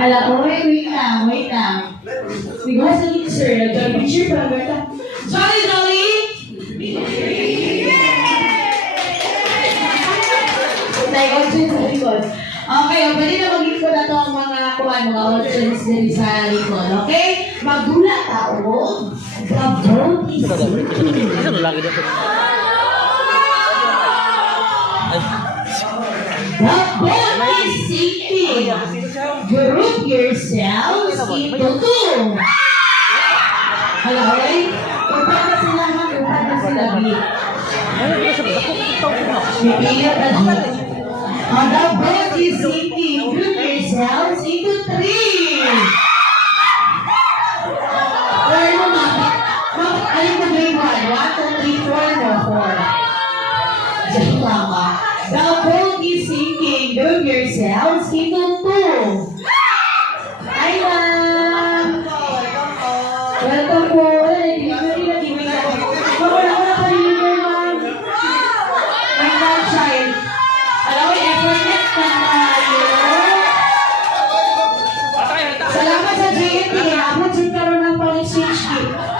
Hala, wait lang, wait lang. Siguro sa sir, nag-join picture pa, Berta. Jolly, Jolly! Like, audience sa likod. Okay, pwede na mag-likod na ito ang mga mga audience din sa likod, okay? Magula tao, the vote is Ano lagi dito? the vote is sinking. Group yourselves into two. Hello, right? Upad na sila, ha? Upad na sila, B. Pipilip na siya. The vote is sinking. Group yourselves into three. Or ano nga? Alin mo grade 1? 1, 2, 3, 4, no? 4. Diyan tama. The boat is sinking. Group yourselves into two. Hi, ma'am. Welcome po. Delivery na. Wala ko na pa-deliver, ma'am. My godchild. Alam mo, effort na tayo. Salamat sa JNT. Ako, dyan karoon ng pang-exchange gift.